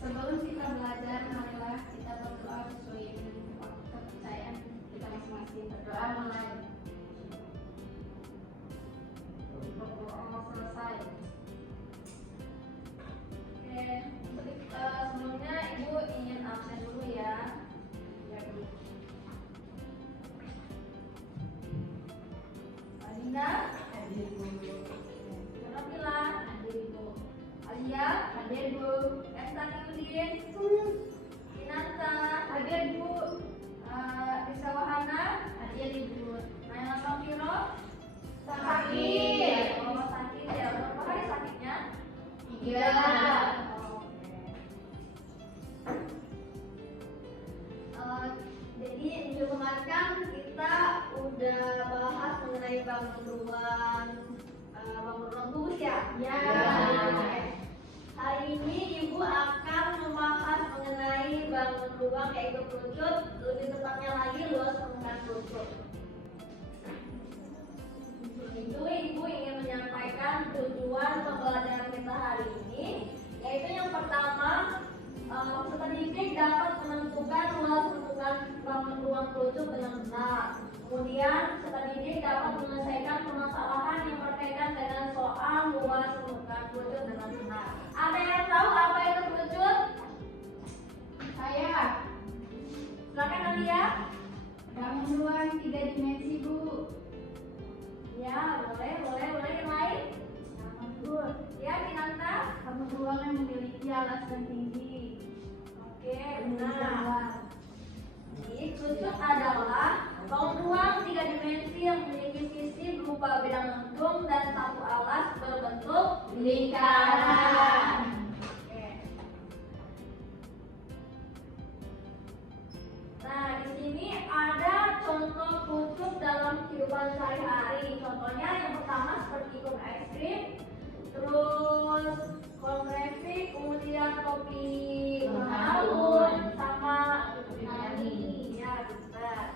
Sebelum kita belajar, marilah kita berdoa sesuai dengan kepercayaan kita masing-masing. Berdoa mulai. Berdoa selesai. Oke, sebelumnya Ibu ingin absen dulu ya. Adinda, hadir Bu. Nabila, hadir Bu. Alia, hadir Bu. Estakiudin, Kinanta, hadir Bu. Risa Wahana, hadir Ibu. Naila Sofiro, sakit. Oh, sakit ya. Berapa hari sakitnya? 3. Jadi minggu kemarin kan kita udah bahas mengenai bangun ruang tubuh ya. Ya. Hari ini Ibu akan membahas mengenai bangun ruang yaitu kerucut, lebih tepatnya lagi luas permukaan kerucut. Itu Ibu ingin menyampaikan tujuan pembelajaran kita hari ini, yaitu yang pertama, peserta didik dapat menentukan luas permukaan bangun ruang kerucut dengan benar. Kemudian peserta didik dapat menyelesaikan permasalahan yang berkaitan dengan soal luas permukaan kerucut dengan benar. Ada yang tahu apa itu kerucut? Saya. Silakan Nadia. Bangun ruang 3 dimensi Bu. Ya, boleh yang lain? Betul. Ya, Kinanta. Bangun ruang yang memiliki alas dan tinggi. Oke, benar. Jadi, kerucut adalah bangun ruang 3 dimensi yang memiliki sisi berupa bidang lengkung dan satu alas berbentuk lingkaran. Oke. Nah, di sini ada contoh kerucut dalam kehidupan sehari-hari. Contohnya yang pertama seperti kopi es krim, terus kon grafik, kemudian kopi alun, sama nani. Ya, benar.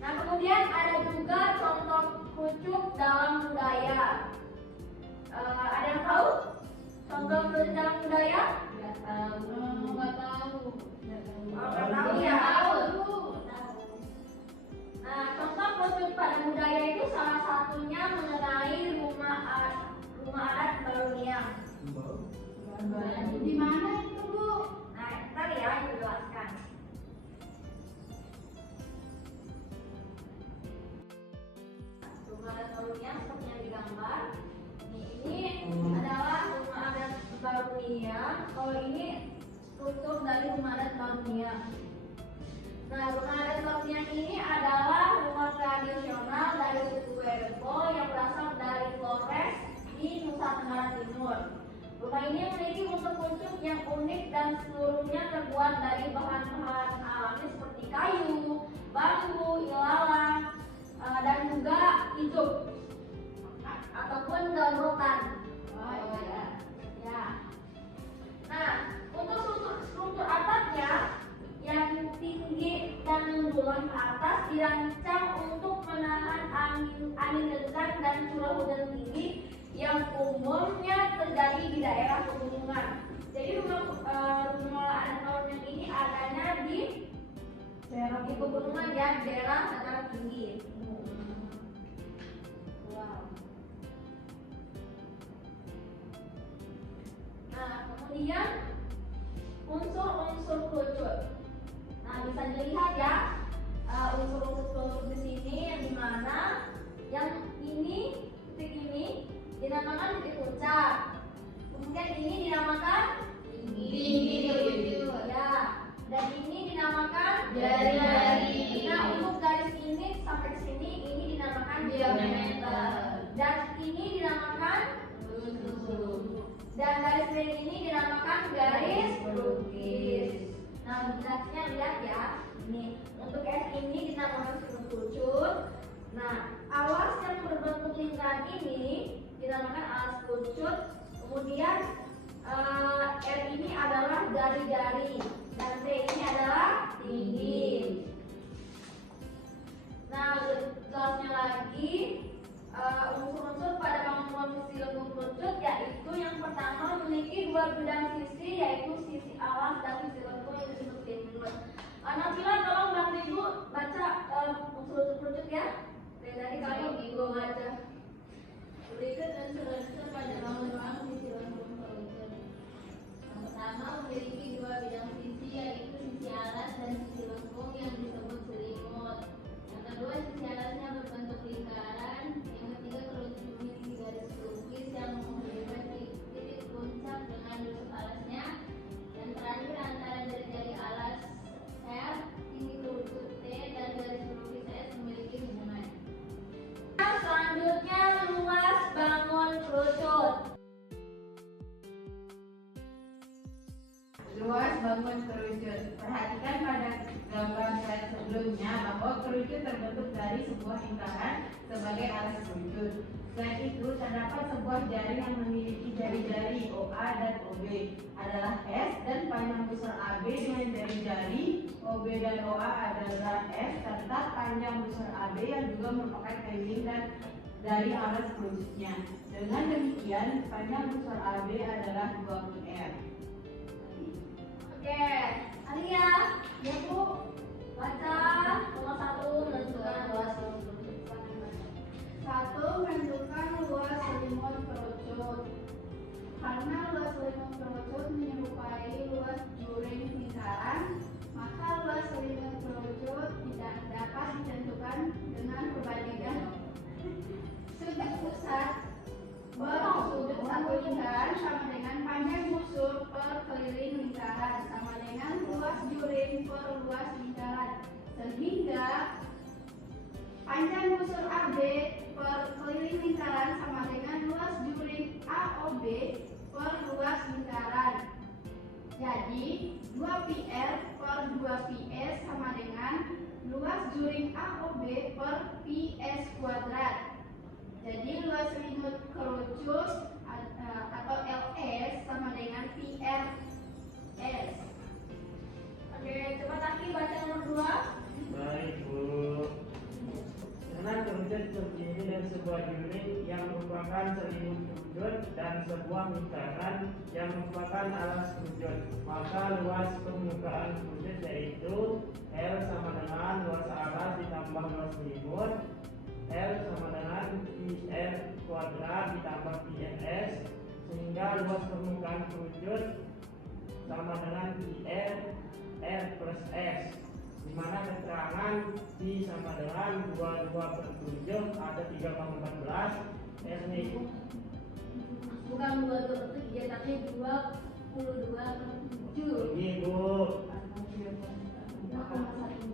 Nah, kemudian ada juga contoh kerucut dalam budaya. Ada yang tahu contoh kerucut dalam budaya? Nggak tahu. Nggak tahu. Nggak tahu ya? Tahu. Nah, contoh kerucut pada budaya itu salah satunya mengenai rumah adat Barunia. Di mana itu Bu? Nah, ntar ya Ibu jelaskan. Rumah adat Barunia seperti yang digambar. Ini adalah rumah adat Barunia. Kalau ini struktur dari rumah adat Barunia. Nah, rumah adat Barunia ini adalah rumah tradisional dari suku Werebo yang berasal dari Flores di Nusa Tenggara Timur. Rumah ini memiliki bentuk kerucut yang unik dan seluruhnya terbuat dari bahan-bahan alami seperti kayu, bambu, ilalang, dan juga ijuk ataupun daun rotan. Ya. Nah, untuk struktur atapnya yang tinggi dan menjulang ke atas dirancang untuk menahan angin kencang dan curah hujan tinggi yang umumnya terjadi di daerah pegunungan. Jadi rumah adat Barunia ini adanya di daerah pegunungan ya, daerah dataran tinggi. Wow. Nah, kemudian unsur-unsur kerucut. Nah, bisa dilihat ya unsur-unsur kerucut di sini yang dimana yang ini titik ini dinamakan titik puncak. Kemudian ini dinamakan tinggi. Ya. Dan ini dinamakan jari. Nah, untuk garis ini sampai ke sini ini dinamakan diameter. Dan ini dinamakan tusuk. Dan garis miring ini dinamakan garis lukis. Nah, jelasnya lihat ya. Ini untuk S ini dinamakan kerucut. Nah, alas yang berbentuk lingkaran ini dinamakan alas kerucut. Kemudian R ini adalah jari-jari dan T ini adalah tinggi. Nah, jelasnya lagi unsur-unsur pada bangunan sisi lengkung kerucut yaitu yang pertama memiliki 2 bidang sisi yaitu sisi alas dan tadi kali bingung aja. Berikan dan selesai pada bangun-bangun sisi lambung kerucut. Yang pertama memiliki dua bidang sisi, yaitu sisi alas dan sisi lengkung yang disebut selimut. Yang kedua, sisi alasnya berbentuk lingkaran. Yang ketiga, kerucut memiliki garis pelukis yang menghubungkan titik puncak dengan lutut alasnya. Dan terakhir, antara jari-jari alas R, titik kerucut T, dan garis pelukis S memiliki hubungan. Selanjutnya, luas bangun kerucut. Luas bangun kerucut. Perhatikan pada gambar slide sebelumnya bahwa kerucut terbentuk dari sebuah lingkaran sebagai alas kerucut. Selain itu, terdapat sebuah jaring yang memiliki jari-jari OA dan OB adalah S, dan panjang busur AB dengan jari-jari OB dan OA adalah S, serta panjang busur AB yang juga merupakan keliling dan dari alas kerucutnya. Dengan demikian, panjang busur AB adalah 20 R. Oke, Alia, ya Bu, baca nomor 1 menentukan luas selimut. Satu, menentukan luas selimut kerucut. Karena luas selimut kerucut menyerupai luas juring lingkaran, maka luas selimut kerucut tidak dapat ditentukan dengan perbandingan sudut pusat bersudut satu lingkaran sama dengan panjang busur per keliling lingkaran sama dengan luas juring per luas lingkaran, sehingga panjang busur AB per keliling lingkaran sama dengan luas juring AOB per luas lingkaran. Jadi 2PR per 2PS sama dengan luas juring AOB per PS kuadrat. Jadi luas selimut kerucut atau LS sama dengan PRS. Oke, cepat lagi baca nomor 2. Baik Bu. Karena kerucut terdiri dari sebuah unit yang merupakan selimut kerucut dan sebuah lingkaran yang merupakan alas kerucut, maka luas permukaan kerucut yaitu L sama dengan luas alas ditambah luas selimut, L sama dengan PR kuadrat ditambah PRS, sehingga luas permukaan kerucut sama dengan PR R plus S, di mana keterangan I sama dengan 22 per 7 ada 3,14, S nya itu Bukan 22 per 3, tapi 22 per 7. ini Bu. 2,14.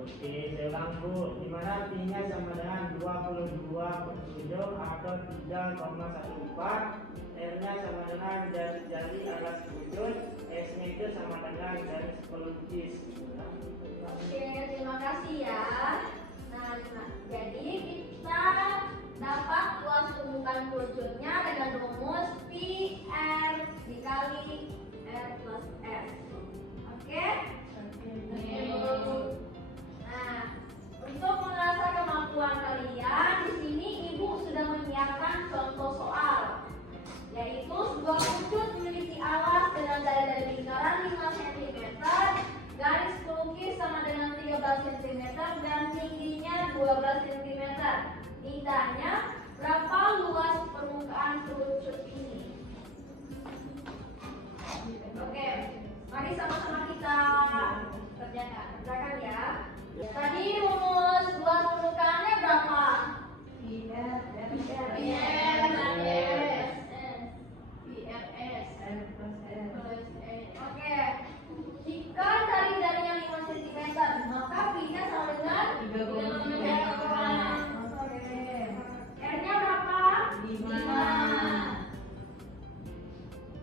Oke, saya ulang Bu, di mana P-nya sama dengan 22 per 7 atau 3,14, R-nya sama dengan jari-jari alas kerucut, S-nya itu sama dengan garis pelukis. Oke, terima kasih ya. Nah, jadi kita dapat luas permukaan kerucutnya dengan rumus PR dikali R plus S. Oke? Nah, untuk mengasah kemampuan kalian, di sini Ibu sudah menyiapkan contoh soal, yaitu sebuah kerucut memiliki alas dengan dari lingkaran 5 cm, garis pelukis sama dengan 13 cm, dan tingginya 12 cm. Ditanya berapa luas permukaan kerucut ini? Oke, mari sama-sama kita kerjakan ya. Tadi rumus luas permukaannya berapa? Oke, jika jari-jarinya 5 cm, maka P-nya sama dengan 3 cm. R-nya berapa? 5.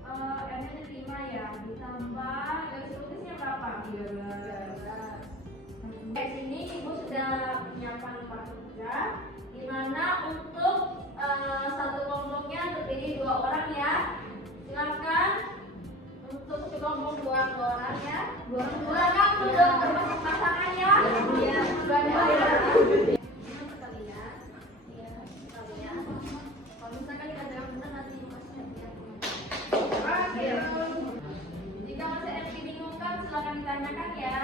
R-nya 5 ya, ditambah garis lukisnya berapa? 13. Di sini Ibu sudah menyiapkan 4 kerja, di mana untuk satu kelompoknya terdiri 2 orang ya. Silakan untuk sekelompok 2 orang ya. Silakan duduk berpasang-pasangan ya. Iya, sudah ada. Sekalian, ya sekalian. Kalau misalkan kita jawab benar nanti Ibu kasih hadiah. Jika masih ada yang dibingungkan, silakan ditanyakan ya.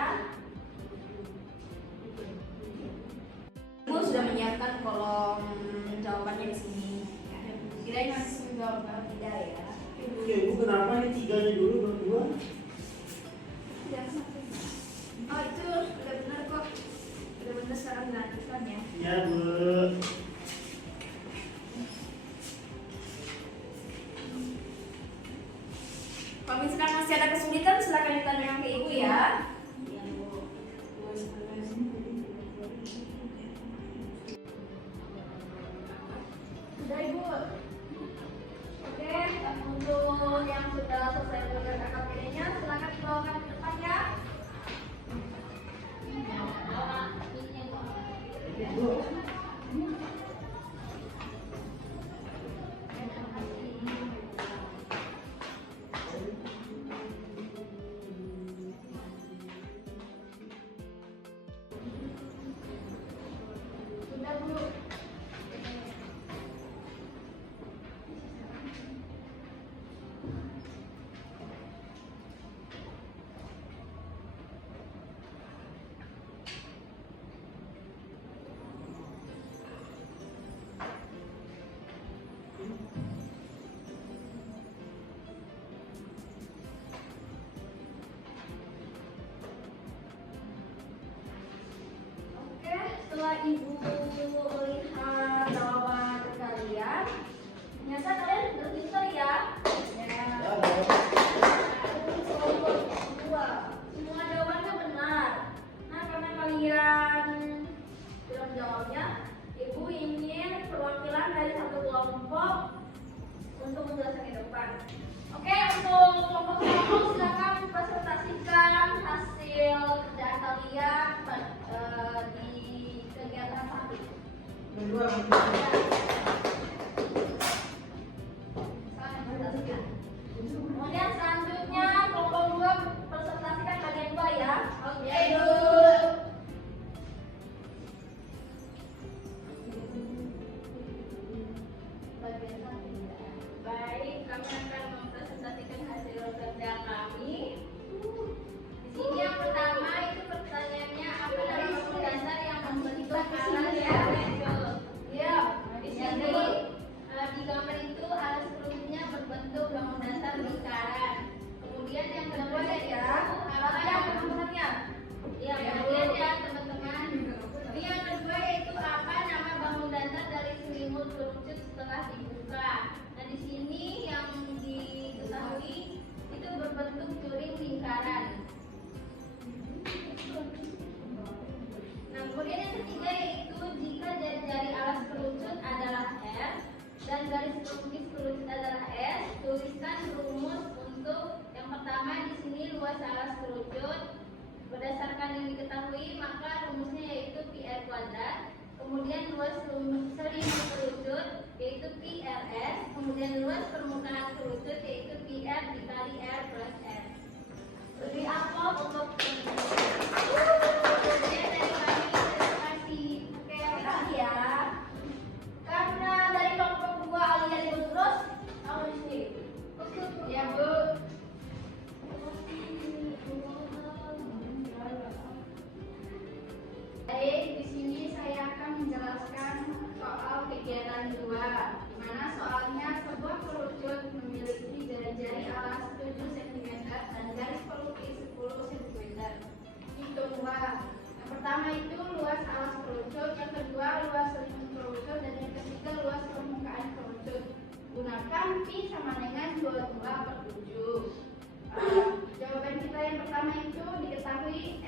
Ibu sudah menyiapkan kirain langsung jawab Tidak ya. Oke, Bu, kenapa ini tiganya dulu berdua? tidak sampai. Oh itu udah benar kok. Udah benar sekarang dilanjutkan ya. Ya, Bu. Kalau misalkan masih ada kesulitan silakan ditanyakan ke ibu ya. Sudah ibu. Oke, untuk yang sudah selesai belajar KKP-nya silakan dibawakan ke depan ya. Bu. Sudah bu. Oke, setelah ibu lihat jawaban kalian, ternyata kalian berpintar ya. Ya. Semua jawabannya benar. Nah, karena kalian belum jawabnya, ibu ingin perwakilan dari satu kelompok untuk menjelaskan di depan. Oke, untuk kelompok satu silakan presentasikan hasil kerjaan kalian di kegiatan satu. Berdua. Silakan presentasikan. Kemudian selanjutnya kelompok dua presentasikan bagian dua ya. Oke, Bu. Bagian satu ya. Baik, kami akan mempresentasikan hasil kerja kami. Di sini yang pertama itu pertanyaannya apa dari suku dasar yang membentuk alas kerucut. Ya, di sini di gambar itu alas kerucutnya berbentuk bangun dasar lingkaran. Kemudian yang kedua ya, apa yang teman-temannya? Ya, kemudian ya teman-teman. Yang kedua yaitu apa nama bangun dasar dari selimut kerucut setelah dibuka. Nah di sini yang diketahui itu berbentuk curing lingkaran. Nah kemudian yang ketiga yaitu jika jari alas kerucut adalah R dan garis lukis kerucut adalah S, tuliskan rumus untuk yang pertama di sini luas alas kerucut. Berdasarkan yang diketahui maka rumusnya yaitu PR kuadrat. Kemudian luas selimut kerucut yaitu PRS. Kemudian luas permukaan kerucut yaitu PR dikali R plus S. Beri amplop untuk kemudian dari kami terima kasih. Oke, makasih ya. Karena dari kelompok 2 Alia Ibu terus, kamu di sini. Ya Bu. Baik, di sini saya akan menjelaskan soal kegiatan 2, di mana soalnya sebuah kerucut memiliki jari-jari alas 7 cm dan garis pelukis 10 cm. Hitunglah. Yang pertama itu luas alas kerucut, yang kedua luas selimut kerucut, dan yang ketiga luas permukaan kerucut. Gunakan pi sama dengan 22/7. Jawaban kita yang pertama itu diketahui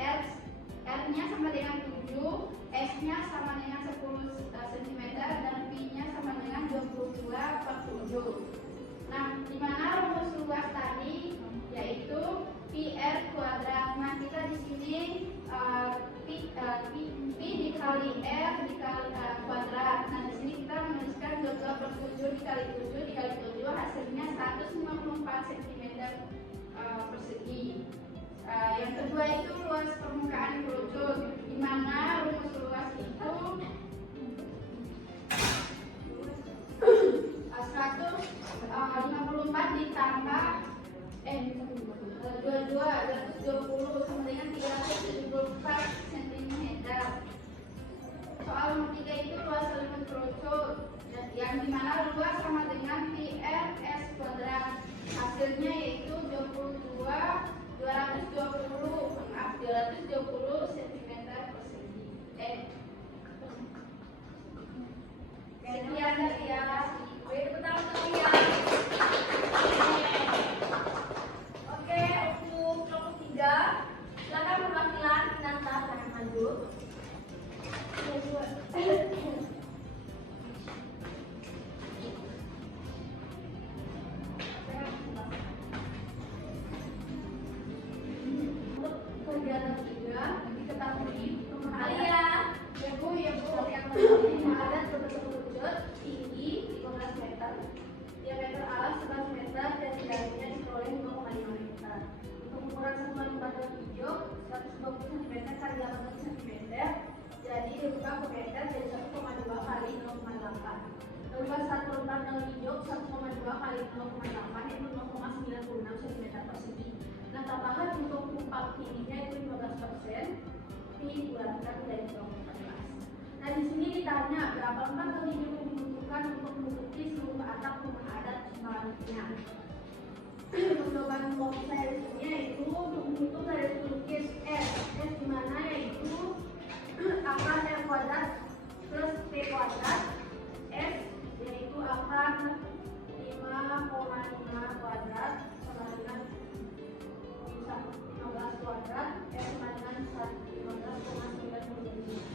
R-nya sama dengan 7, S-nya sama dengan 10 cm, dan P-nya sama dengan 22/7. Nah, di mana rumus luas tadi yaitu PR kuadrat. Nah, kita di sini P dikali R dikali kuadrat. Nah, di sini kita menuliskan 22/7 dikali 7 dikali 7 hasilnya 154 cm persegi. Yang kedua itu luas permukaan kerucut, di mana rumus luas itu 154 ditambah 220 sama dengan 374 cm. Soal nomor 3 itu luas selimut kerucut, yang dimana luas sama dengan Hasilnya yaitu 220 cm persegi. Sekian dari ya. Wait, tepuk tangan untuk ya. Oke, untuk kelompok 3, silakan perwakilan Kinanta sangat maju. Untuk kegiatan 3, diketahui Alia yang ada berbentuk tinggi 15 meter, diameter alas 11 meter, dan tingginya diperoleh 5,5 meter. Untuk ukuran satuan badan hijau 120 cm kali 80 cm, jadi dibuka ke meter jadi 1,2 kali 0,8. Luas satuan badan hijau 1,2 kali 0,8 itu 0,96 cm persegi. Nah, tambahan untuk umpak tingginya itu 15%, dikurangan dari 0,14. Nah, di sini ditanya berapa lembar kayu hijau yang dibutuhkan untuk menutupi seluruh atap rumah adat sebaliknya. Jawaban kelompok saya di sini yaitu untuk menghitung garis lukis S di mana yaitu akar R kuadrat plus P kuadrat, S yaitu akar 5,5 kuadrat sama dengan 15 kuadrat, S sama dengan 15,95.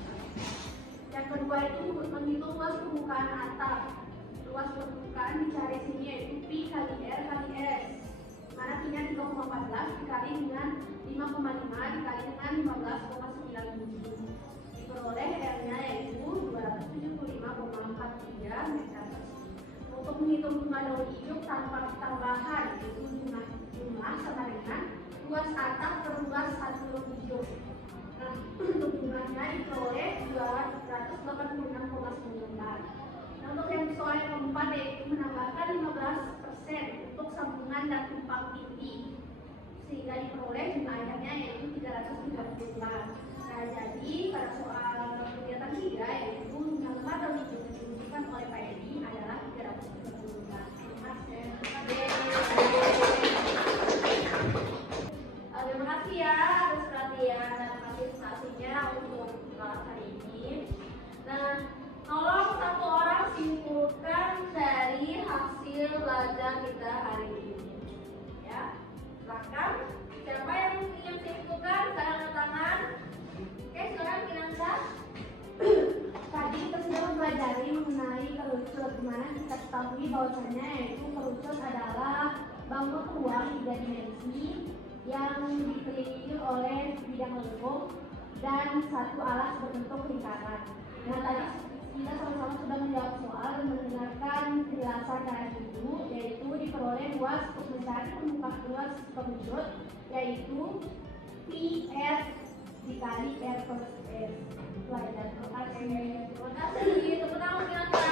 Yang kedua itu menghitung luas permukaan atap. Luas permukaan dicari sini yaitu Pi kali R kali S. Mana Pi-nya 3,14 dikali dengan 5,5 dikali dengan 15,97. Diperoleh R-nya yaitu 275,43 meter persegi. Untuk menghitung jumlah daun hijau tanpa tambahan yaitu jumlah sama dengan luas atap per luas satu daun hijau. Nah, untuk jumlahnya diperoleh 286,9 lembar. Nah, untuk yang soal yang keempat yaitu menambahkan 15% untuk sambungan dan tumpang tindih sehingga diperoleh jumlah akhirnya yaitu 330 lembar. Nah, jadi pada soal kegiatan 3 yaitu jumlah lembar daun hijau yang dibutuhkan oleh Pak Edi adalah 330 lembar. Terima kasih ya atas perhatian dan partisipasinya untuk kelas hari ini. Nah, tolong satu orang simpulkan dari hasil belajar kita hari ini. Ya, silakan. Siapa yang ingin simpulkan? Saya angkat tangan. Oke, silakan Kinanta. Tadi kita sudah mempelajari mengenai kerucut, di mana kita ketahui bahwasanya yaitu kerucut adalah bangun ruang 3 dimensi yang dikelilingi oleh bidang lengkung dan satu alas berbentuk lingkaran. Nah, tadi kita sama-sama sudah menjawab soal dan mendengarkan penjelasan dari ibu, yaitu diperoleh luas untuk mencari permukaan luas kerucut yaitu PR dikali R per S. Terima kasih. Tepuk tangan Kinanta.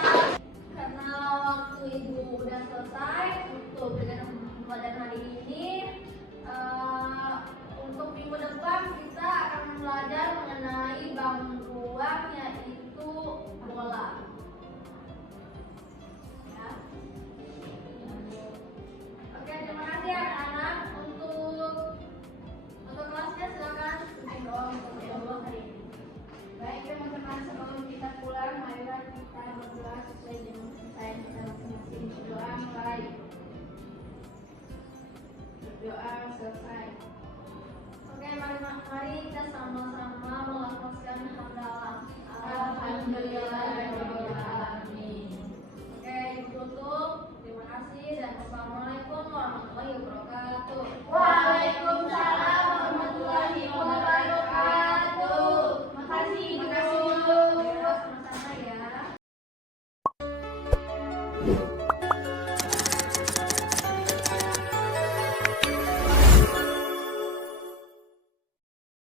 Karena waktu ibu udah selesai untuk pelajaran hari ini.